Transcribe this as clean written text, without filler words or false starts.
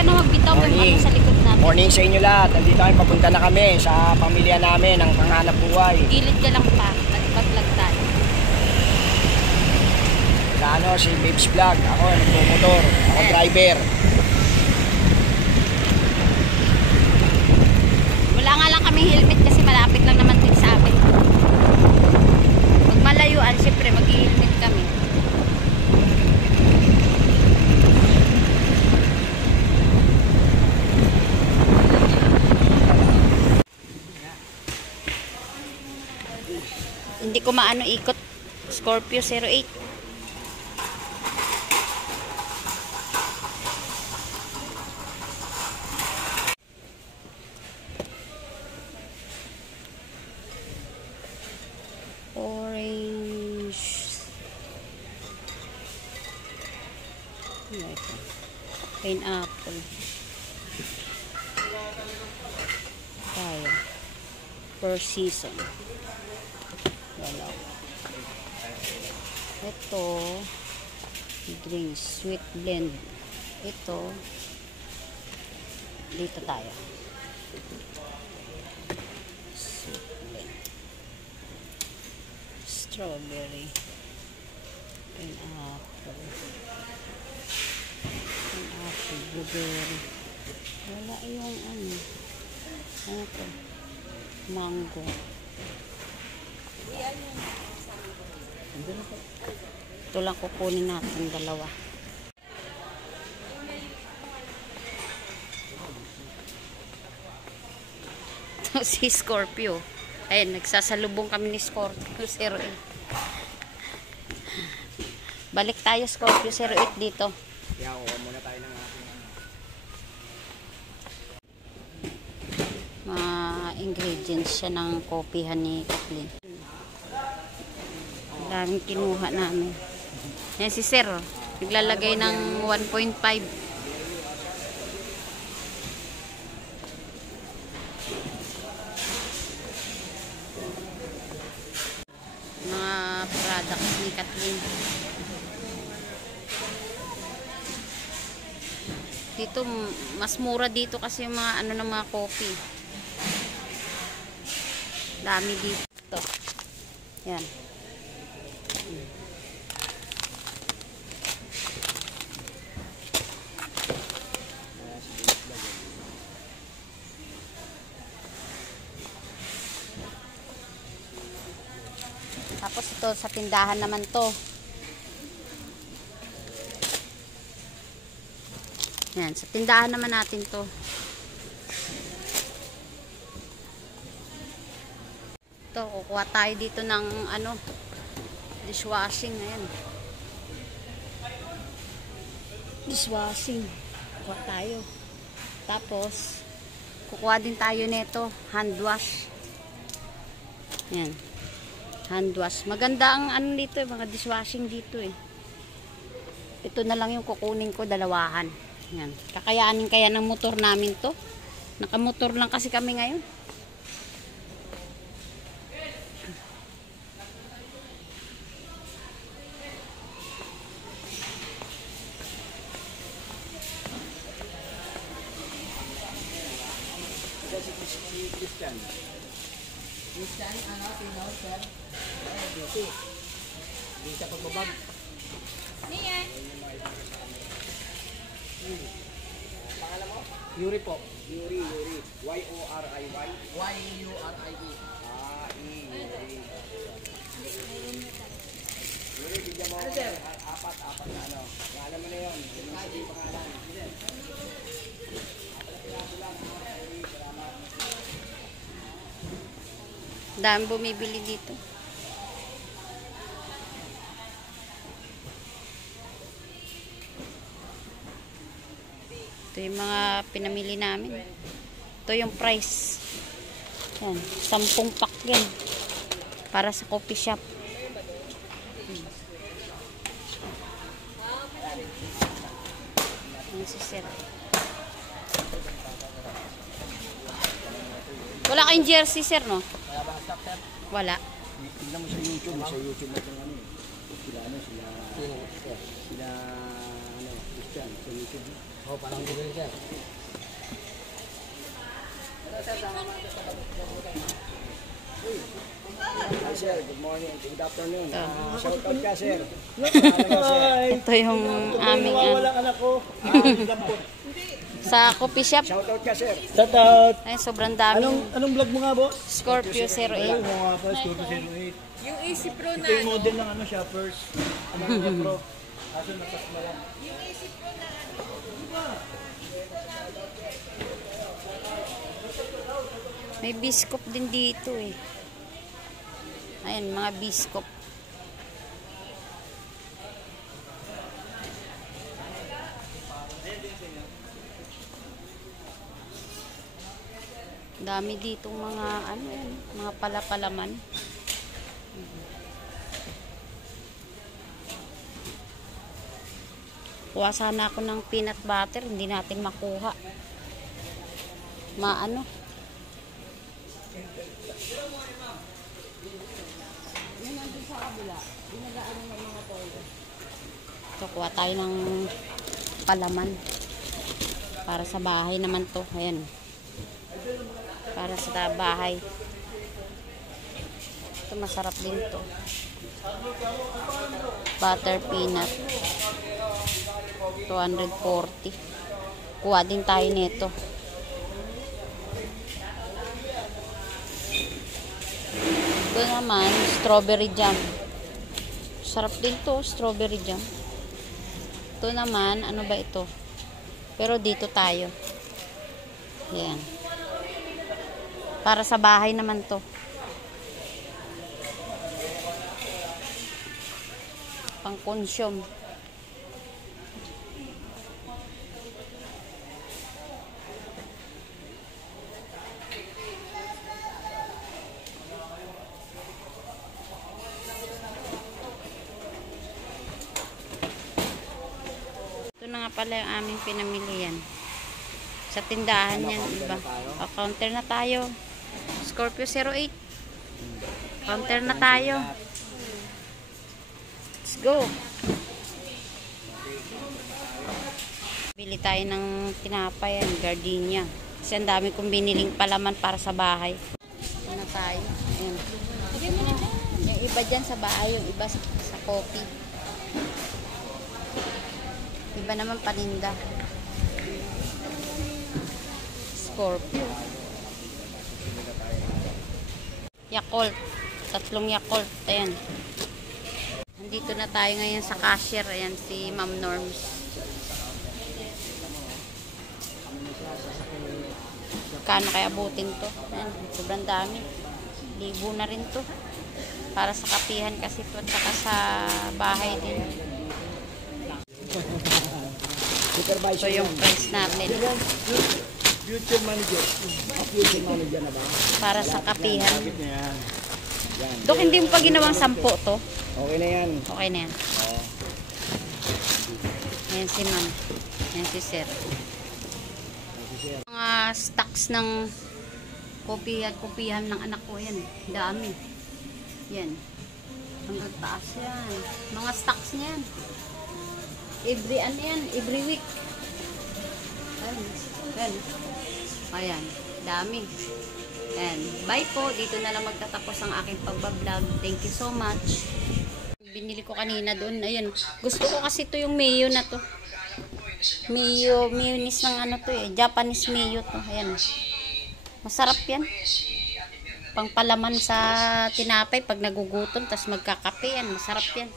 ka na magbitaw ng ano sa likod namin. Morning sa inyo lahat. Nandito kami, papunta na kami sa pamilya namin ng panghanap buhay. Gilid ka lang pa, nagpag-vlog tayo. Sa ano, si Babes Vlog. Ako, nagmumotor. Ako driver. Wala nga lang kaming helmet kasi malapit lang naman din sa amin. Pag malayuan, syempre mag-helmet kami. Hindi ko maano ikot. Scorpio 08. Orange. Pineapple. Tayo. Per season. Wala. Ito. Drinks. Sweet blend. Ito. Dito tayo. Sweet blend. Strawberry. Pineapple. Pineapple. Blueberry. Wala yung ano. Ano to? Mango. Ito lang kukunin natin dalawa. Ito si Scorpio. Ayun, nagsasalubong kami ni Scorpio 08. Balik tayo Scorpio 08 dito. Kaya kuha muna tayo ng ating mga ingredients siya ng kopihan ni Kathleen. Daming kinuha namin. Yan si Sir, naglalagay ng 1.5. Mga products ni Kathleen. Dito, mas mura dito kasi yung mga ano ng mga coffee. Dami dito. Yan. Tapos ito sa tindahan naman to. Yan, sa tindahan naman natin to. Ito, kukuha tayo dito ng ano, dishwashing. Ayan. Dishwashing. Kukuha tayo. Tapos, kukuha din tayo nito, hand wash. Yan. Hand wash. Maganda ang ano dito, mga dishwashing dito eh. Ito na lang yung kukunin ko, dalawahan. Yan. Kakayanin kaya ng motor namin to. Nakamotor lang kasi kami ngayon. Christian. Christian, ano, tinaw, sir? Beauty. Hindi siya pagbabag. Niyan. Pangalan mo? Yuri po. Yuri. Y-O-R-I-Y. Y-U-R-I-E. Yuri. Yuri, bigyan mo. Ano, sir? Apat na ano. Pangalan mo na yun. Yun ang sabihin pangalan. Dami bumibili dito. Ito yung mga pinamili namin. Ito yung price. Yan, 10 pack yan. Para sa coffee shop. Yan si Sir. Wala kayong jersey, Sir, no? Wala ba ang stock, sir? Wala. Tignan mo sa YouTube. Sa YouTube natin ano eh. Sila Christian sa YouTube. Oh, parang bibili sir. Hi sir, good morning, good afternoon. Shout out ka sir. Ito yung aming anak ko. sa coffee shop. Shout out ka sir. Shout out. Ay, sobrang dami. Anong vlog mo nga, boss? Scorpio 08. Mga nga pa, Scorpio 08. Yung AC Pro na Ito yung model ng ano, shoppers. Ano niya, pro. Kaso natas mo lang. May biskop din dito eh. Ayan, mga biskop. Dami ditong mga ano, mga palapalaman. Kuha sana ako ng peanut butter, hindi natin makuha. Maano? Ito, kuha tayo ng palaman. Para sa bahay naman to. Ayan. Para sa bahay. Ito, masarap din to. Butter peanut. 240. Kuha din tayo nito. Ito naman, strawberry jam. Sarap din to, strawberry jam. Ito naman, ano ba ito? Pero dito tayo. Ayan. Para sa bahay naman to. Pang-consume. Ito na nga pala yung aming pinamilihan. Sa tindahan yan, iba. O, counter na tayo. Scorpio 08. Counter na tayo. Let's go. Bili tayo ng tinapay, gardenia. Kasi ang dami kong biniling palaman para sa bahay. Ito na tayo. Ayan. Yung iba dyan sa bahay, yung iba sa coffee. Iba naman paninda. Scorpio. Yakult. 3 Yakult. Ayan. Nandito na tayo ngayon sa cashier. Ayan si Ma'am Norms. Kano kaya abutin to? Ayan. Sobrang dami. Libo na rin to. Para sa kapihan kasi to. At saka sa bahay din. Ito yung price natin. Future manager. Future manager na ba? Para sa kapihan. Yan. Yan. Dok, hindi mo pa ginawang 10 to? Okay na yan. Okay na yan. Oo. Ayan si ma'am. Ayan si sir. Mga stocks ng kopihan ng anak ko. Yan. Dami. Yan. Hanggang taas yan. Mga stocks niyan. Every ano yan. Every week. Ayan. Ayan. Ayan. Dami. Ayan. Bye po. Dito na lang magtatapos ang aking pagbablog. Thank you so much. Binili ko kanina doon. Ayan. Gusto ko kasi ito yung mayo na to. Mayonnaise ng ano to eh. Japanese mayo to. Ayan. Masarap yan. Pangpalaman sa tinapay pag nagugutom. Tapos magkakape yan. Masarap yan.